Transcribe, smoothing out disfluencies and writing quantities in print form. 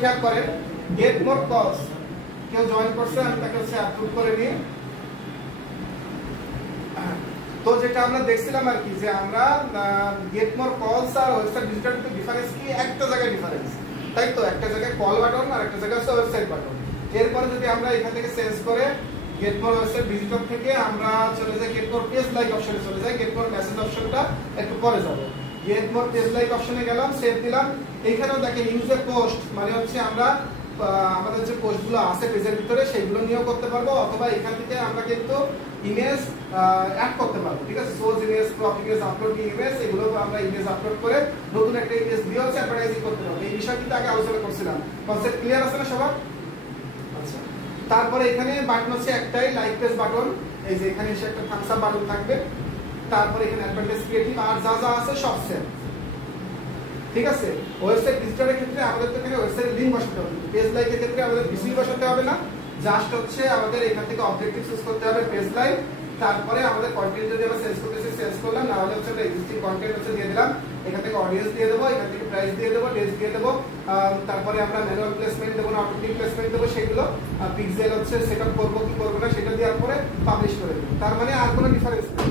খেয়াল করেন get more কলস কেউ জয়েন করছে, আমি তাকে হচ্ছে অ্যাপ্রুভ করে নিই। তো যেটা আমরা দেখছিলাম আর কি যে আমরা গেট মোর কলস আর ওয়েবসাইট ভিজিটর তো ডিফারেন্স কি, একটা জায়গায় ডিফারেন্স, তাই তো একটা জায়গায় কল বাটন আর একটা জায়গায় হচ্ছে ওয়েবসাইট বাটন। এরপরে যদি আমরা এখান থেকে চেঞ্জ করে গেট মোর ওয়েবসাইট ভিজিটর থেকে আমরা চলে যাই গেট মোর পেজ লাইক অপশনে চলে যাই, গেট মোর মেসেজ অপশনটা একটু পরে যাব। গেট মোর পেজ লাইক অপশনে গেলাম, সেভ দিলাম। এইখানেও দেখেন ইউজ এ পোস্ট মানে হচ্ছে আমরা আমাদের যে পোস্টগুলো আছে পেজের ভিতরে সেগুলো নিয়েও করতে পারবো, অথবা এখান থেকে আমরা কিন্তু ইমেজ অ্যাড করতে পারবো। ঠিক আছে, source image, crop image, upload image, এগুলো আমরা ইমেজ আপলোড করে নতুন একটা ইমেজ দিয়ে হচ্ছে অ্যাডভার্টাইজিং করতে পারবো। এই বিষয় কিন্তু আগে আলোচনা করছিলাম। কনসেপ্ট ক্লিয়ার আছে না সবার? আচ্ছা, তারপরে এখানে বাটন হচ্ছে একটাই, লাইক পেজ বাটন। এই যে এখানে এসে একটা থামস আপ বাটন থাকবে, তারপরে এখানে অ্যাডভার্টাইজ ক্রিয়েটিভ আর যা যা আছে সব সেম। ঠিক আছে, ওয়েবসাইট ভিজিটরের ক্ষেত্রে আমাদের তো এখানে ওয়েবসাইট লিংক বসাতে হবে, পেজ লাইকের ক্ষেত্রে আমাদের কিছুই বসাতে হবে না। জাস্ট হচ্ছে আমাদের এখান থেকে অবজেক্টিভ চুজ করতে হবে পেজ লাইক, তারপরে আমাদের কন্টেন্ট যদি আমরা চেঞ্জ করতেছি চেঞ্জ করলাম, না হলে হচ্ছে আমরা এক্সিস্টিং কন্টেন্ট হচ্ছে দিয়ে দিলাম। এখান থেকে অডিয়েন্স দিয়ে দেবো, এখান থেকে প্রাইস দিয়ে দেবো, ডেট দিয়ে দেবো, তারপরে আমরা ম্যানুয়াল প্লেসমেন্ট দেবো না অটোমেটিক প্লেসমেন্ট দেবো, সেগুলো পিক্সেল হচ্ছে সেটআপ করবো কি করবো না সেটা দেওয়ার পরে পাবলিশ করে দেবো। তার মানে আর কোনো ডিফারেন্স নেই।